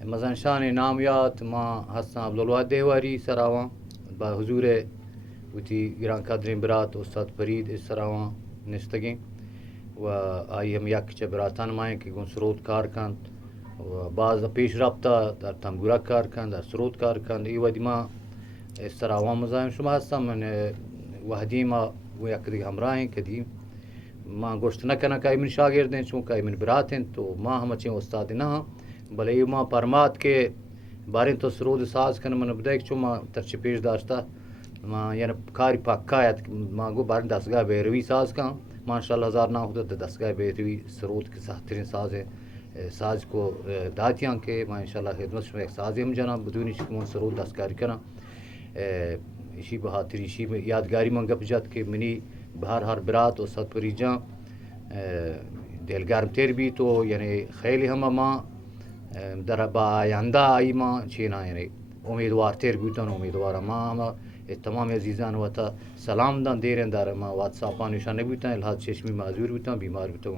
मज़न शान नामियात मां हसन अब्दुल देवारी सरावां बा हुजूर उती गिरां कदरें बरात उस्ताद फरीद इस सरावां निस्तगें व आई हम यक चे बरातान माएँ कि गुन स्रोत कारकंद व बाज़ पेश रफ्ता दर तंबूरा कारकंद दर स्रोत कारकंद ई वदिमा इस सरावां मज़ाहिम शुमा हस्तम मन वहदीमा वो यक दी हमरा हैं कदी मां गोश्त न करना का इमन शागिर्द हैं चूँकि इमन बरात हैं तो मां हम अच्छे उस्ताद ना भले ये मां परमात के बारे तो सरोद साज कन मन बदेक चो मां तरच पेश दाश्ता मां यानी कारी पक्कायत मां गो बारे दसगाह बेरवी साज का माशाल्लाह हज़ार ना होता तो दसगाह बेरवी सरोद के सातरीन साज है साज को दातियाँ के मां इंशाल्लाह खिदमत में एक साज हम जना बदूनी शिकमों सरोद दसगारी करना इसी बहातरी इसी में यादगारी मंगा बजात के मिनी बाहर हर बरात और सतपरी जा दिलगार तेर भी तो यानी खैली हम मां दर बायंदा आई मां छीना यानी उम्मीदवार तेर बूतन उम्मीदवार मां तमाम अजीज़ान वता सलाम दान दे रहे दार मां व्हाट्सअप निशान बूता इलाज चश्मी माजूर बूता बीमार बूता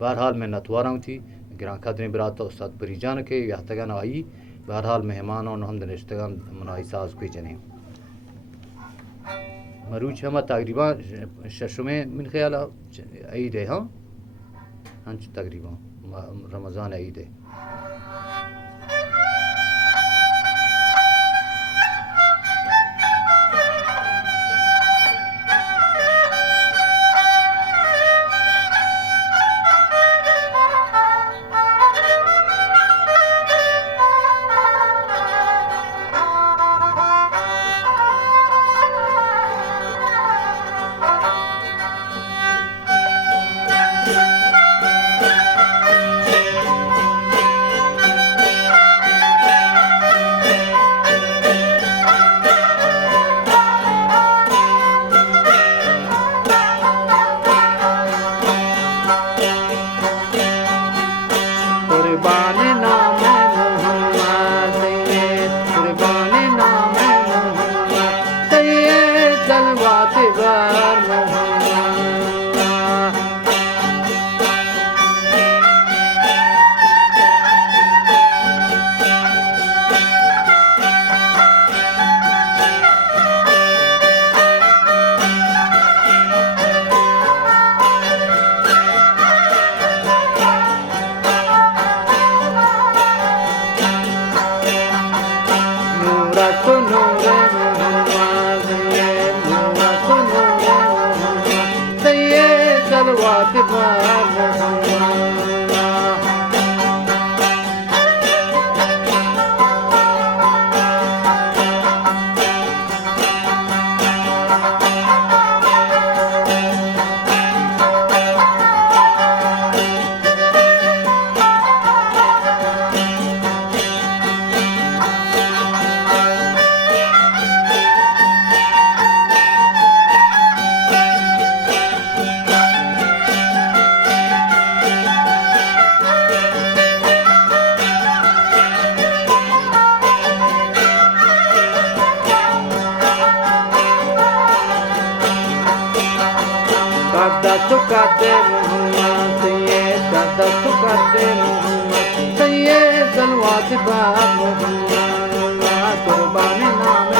बहरहाल मैं नतवारा थी गिरा कदरें बरात उस्ताद परी जान के यह तगन आई बहरहाल मेहमान और हम दनिश्तगान मनाई साज पे जने मरूच हम तकरीबन शशुमें मिन ख्याल ईद है हाँ हंच तकरीबन रमज़ान ईद है Dada tukate Muhammad Sayyid Dada tukate Muhammad Sayyid Salawat ba Muhammad Qurbani naam